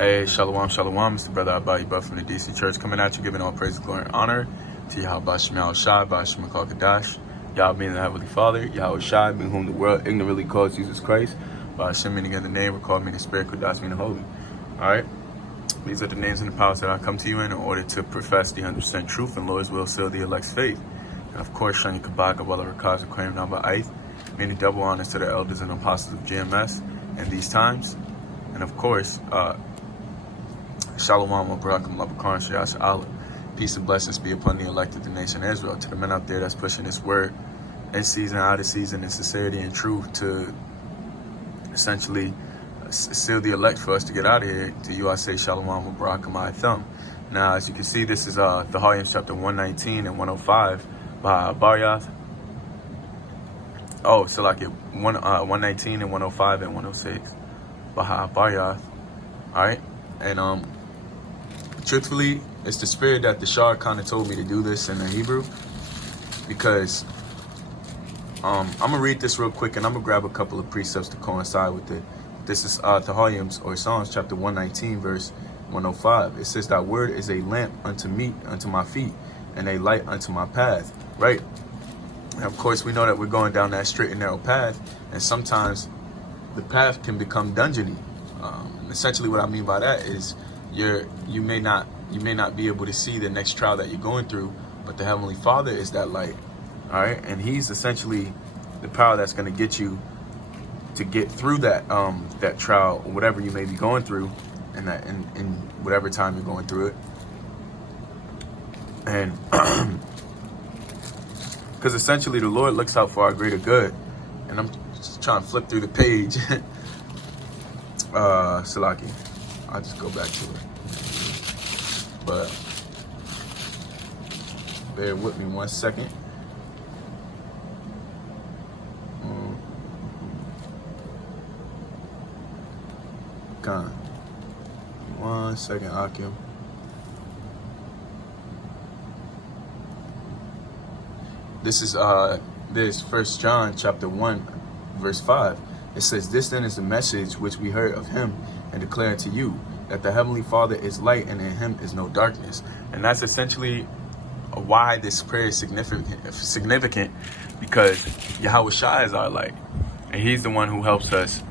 Hey, shalom, shalom. It's the brother ibaryath from the DC Church coming at you, giving all praise, glory, and honor to Yahweh Shemel Shai, Bashim Kadash, Yahweh being the Heavenly Father, Yahweh Shai, being whom the world ignorantly calls Jesus Christ, Bashim meaning in the name, recall meaning spirit, Kadash meaning holy. Alright? These are the names and the powers that I come to you in order to profess the 100% truth and Lord's will seal the elect's faith. And of course, Shani Kabaka, Walla Rakaz, Aquarium Namba Aith, meaning double honors to the elders and apostles of GMS in these times. And of course, Shalom, Barakam, Labakar, Shayash Allah. Peace and blessings be upon the elected the nation of Israel. To the men out there that's pushing this word in season, out of season, in sincerity and truth to essentially seal the elect for us to get out of here. To you I say Shalom, Barakam, I thumb. Now, as you can see, this is Thahalyam chapter 119 and 105 by ibaryath. Oh, so like 119 and 105 and 106 by ibaryath. Alright? And truthfully, it's the spirit that the Shah kind of told me to do this in the Hebrew, because I'm gonna read this real quick and I'm gonna grab a couple of precepts to coincide with it. This is Thahalyam or Psalms chapter 119 verse 105. It says, "Thy word is a lamp unto me, unto my feet, and a light unto my path." Right? And of course, we know that we're going down that straight and narrow path, and sometimes the path can become dungeony. Essentially, what I mean by that is you may not be able to see the next trial that you're going through, but the Heavenly Father is that light. All right, and He's essentially the power that's going to get you to get through that that trial or whatever you may be going through, and that in whatever time you're going through it. And because essentially the Lord looks out for our greater good, and I'm just trying to flip through the page. Salaki, I'll just go back to it, but bear with me 1 second. Con 1 second, Akim. This is this 1 John chapter 1 verse 5. It says, "This then is the message which we heard of him and declare to you, that the Heavenly Father is light and in him is no darkness." And that's essentially why this prayer is significant, because Yahweh Shai is our light, and He's the one who helps us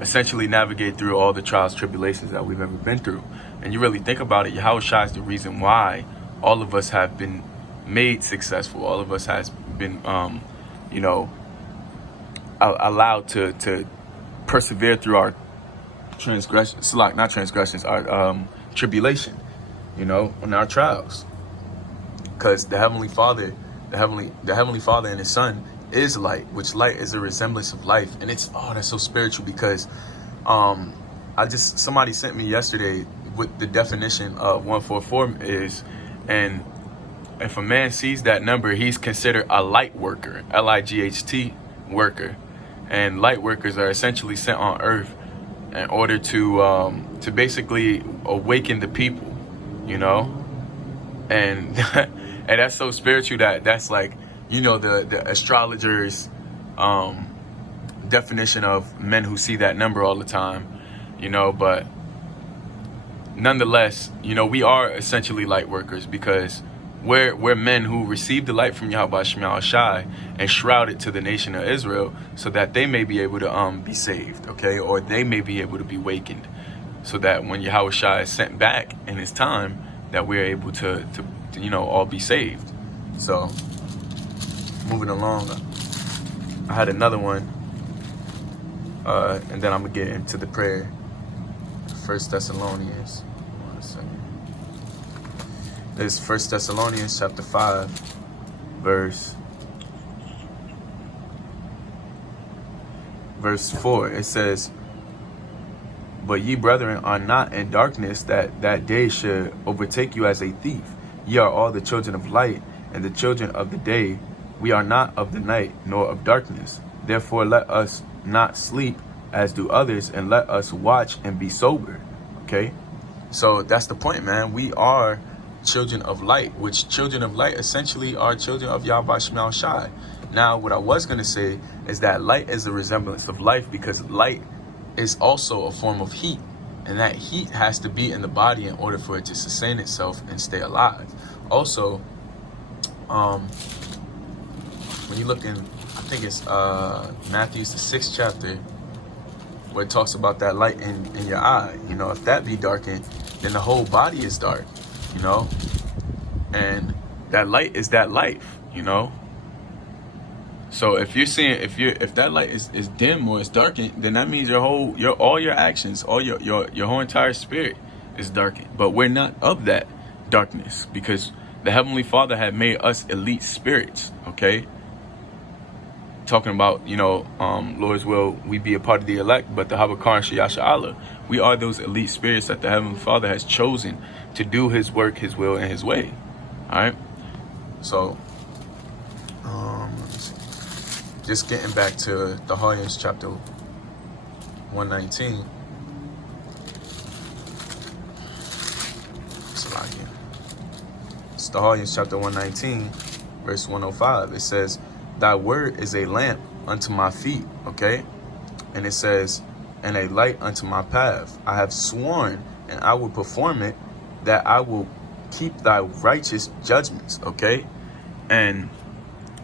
essentially navigate through all the trials, tribulations that we've ever been through. And you really think about it, Yahweh Shai is the reason why all of us have been made successful. All of us has been, allowed to persevere through our transgressions, not transgressions, our tribulation, and our trials. Because the Heavenly Father, the Heavenly Father and His Son is light, which light is a resemblance of life. And it's that's so spiritual, because somebody sent me yesterday what the definition of 144 is, and if a man sees that number, he's considered a light worker, L-I-G-H-T worker. And light workers are essentially sent on earth in order to basically awaken the people, and and that's so spiritual that's like, the astrologers' definition of men who see that number all the time, but nonetheless, we are essentially light workers, because we're men who receive the light from Yahweh Shemel Shai and shroud it to the nation of Israel, so that they may be able to be saved, okay, or they may be able to be wakened, so that when Yahweh Shai is sent back in His time, that we're able to all be saved. So moving along, I had another one, and then I'm gonna get into the prayer. 1 Thessalonians. 1 second. This is 1 Thessalonians chapter 5, verse 4. It says, "But ye, brethren, are not in darkness, that day should overtake you as a thief. Ye are all the children of light and the children of the day. We are not of the night, nor of darkness. Therefore let us not sleep as do others, and let us watch and be sober." Okay? So that's the point, man. We are children of light, which children of light essentially are children of Yahweh Shemel Shai. Now, what I was going to say is that light is a resemblance of life, because light is also a form of heat. And that heat has to be in the body in order for it to sustain itself and stay alive. Also, when you look in, I think it's Matthew's the 6th chapter, where it talks about that light in your eye. You know, if that be darkened, then the whole body is dark, you know? And that light is that life, you know? So if you're seeing, if that light is dim or it's darkened, then that means all your actions, all your whole entire spirit is darkened. But we're not of that darkness, because the Heavenly Father had made us elite spirits, okay? Talking about, you know, Lord's will, we be a part of the elect, but the Habakar and Shayasha Allah, we are those elite spirits that the Heavenly Father has chosen to do His work, His will, and His way. All right? So, let me see. Just getting back to Thahalyam chapter 119. It's Thahalyam chapter 119, verse 105. It says, "Thy word is a lamp unto my feet," okay? And it says, "and a light unto my path. I have sworn, and I will perform it, that I will keep thy righteous judgments," okay? And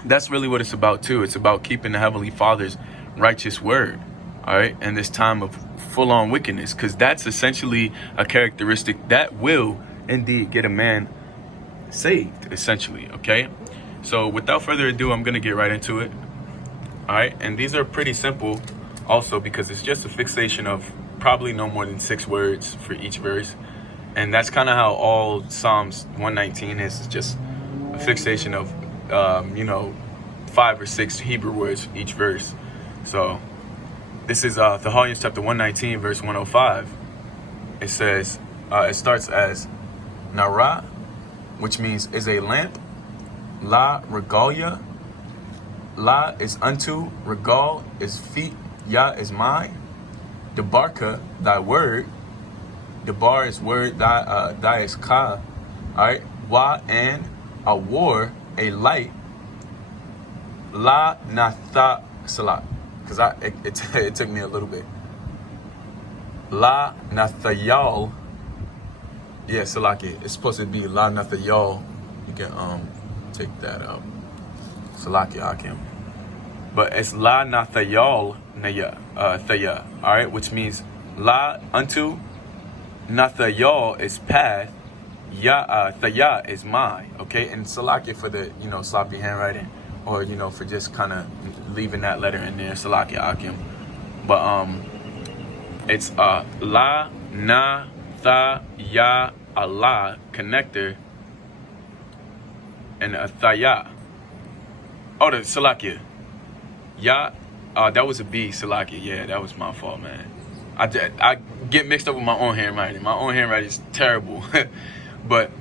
that's really what it's about too. It's about keeping the Heavenly Father's righteous word, all right? In this time of full-on wickedness, because that's essentially a characteristic that will indeed get a man saved, essentially, okay? So without further ado, I'm going to get right into it. All right. And these are pretty simple also, because it's just a fixation of probably no more than 6 words for each verse. And that's kind of how all Psalms 119 is. It's just a fixation of, 5 or 6 Hebrew words for each verse. So this is Thahalyam chapter 119, verse 105. It says, it starts as Nara, which means is a lamp. La regalia. La is unto, regal is feet, Ya is mine. Debarka, thy word. Debar is word, thy is ka. Alright. Wa and a war, a light. La natha salat. Because it took me a little bit. La nathayal. Yeah, salaki. It's supposed to be la nathayal. You can take that out. Salaki Akim. But it's La Nathayal Thaya. Alright, which means La unto, Nathayal is path, Ya Thaya is mine. Okay, and Salaki for the sloppy handwriting, or for just kind of leaving that letter in there, Salaki Akim. But it's La Na Tha Ya Allah connector, and a Thaya. Oh, the Salakia. Yeah, that was a B, Salakia. Yeah, that was my fault, man. I get mixed up with my own handwriting. My own handwriting is terrible. But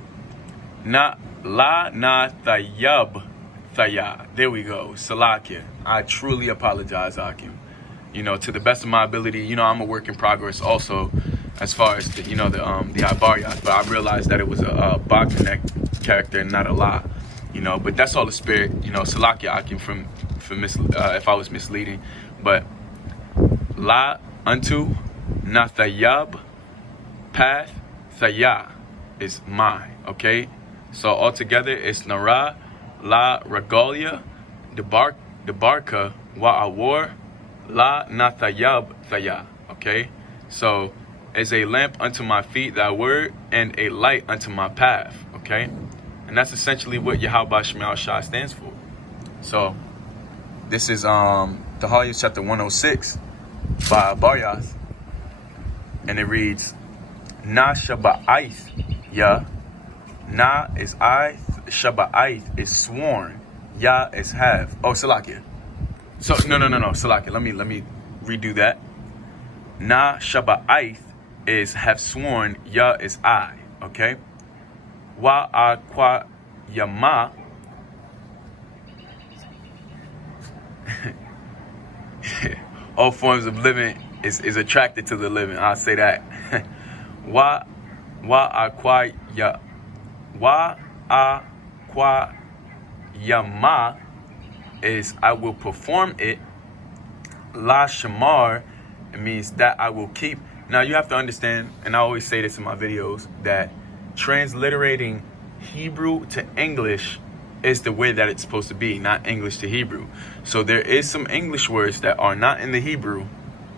La Na Thayab Thaya. There we go. Salakia. I truly apologize, Akim. To the best of my ability, I'm a work in progress also, as far as the ibaryath. But I realized that it was a ba connect character and not a la. But that's all the spirit. Salakia Akim from if I was misleading. But La unto, Nathayab, path, Thaya is mine. Okay? So altogether it's Nara, La Regalia, Debarka, Wa Awar, La Nathayab, Thaya. Okay? So as a lamp unto my feet, thy word, and a light unto my path. Okay? And that's essentially what Yahweh Shema Shah stands for. So this is Thahalyam chapter 106 by Ibaryath. And it reads, Na Shaba'ith, Ya. Na is I, Shaba'ith is sworn, Ya is have. Oh, Salakia. So no, Salakia. Let me redo that. Na Shaba'ith is have sworn, Ya is I. Okay? Wa Aqua Yama. All forms of living is attracted to the living. I'll say that. Wa Aqua Yama is I will perform it. La Shamar, it means that I will keep Now you have to understand, and I always say this in my videos, that transliterating Hebrew to English is the way that it's supposed to be, not English to Hebrew. So there is some English words that are not in the Hebrew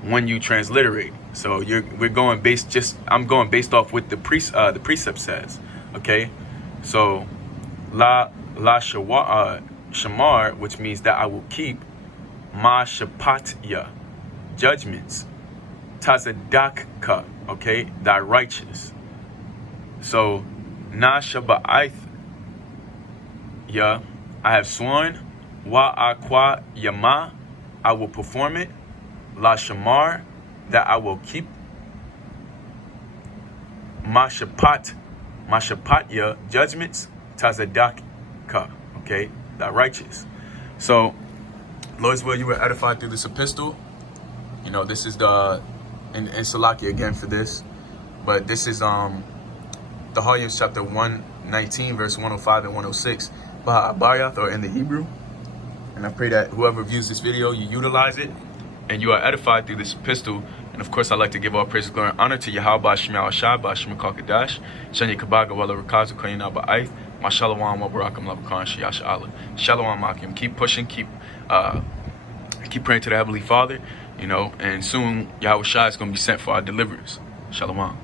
when you transliterate. So I'm going based off what the precept says. Okay, so shamar, which means that I will keep, ma shapatya, judgments, tazadakka, okay, thy righteous. So na shaba'ith, I have sworn, wa akwa yama, I will perform it, la shamar, that I will keep, ma shapatya, judgments, tazadakka, okay, thy righteous. So, Lord's will, you were edified through this epistle. You know, this is and Salaki again for this, but this is Thahalyam chapter 119, verse 105 and 106, ibaryath, or in the Hebrew. And I pray that whoever views this video, you utilize it, and you are edified through this epistle. And of course, I'd like to give all praise, glory, and honor to Yahweh Ba'ashim Al-Shai, Ba'ashim Al-Kadash, Shani Kabaga, Wala Rakazu, Kayina Ba'aith, Mashalawam, Wabarakam, Labakan, Shiyash Allah. Shalom, Makim. Keep pushing, keep praying to the Heavenly Father, you know, and soon Yahweh Shai is going to be sent for our deliverers. Shalom.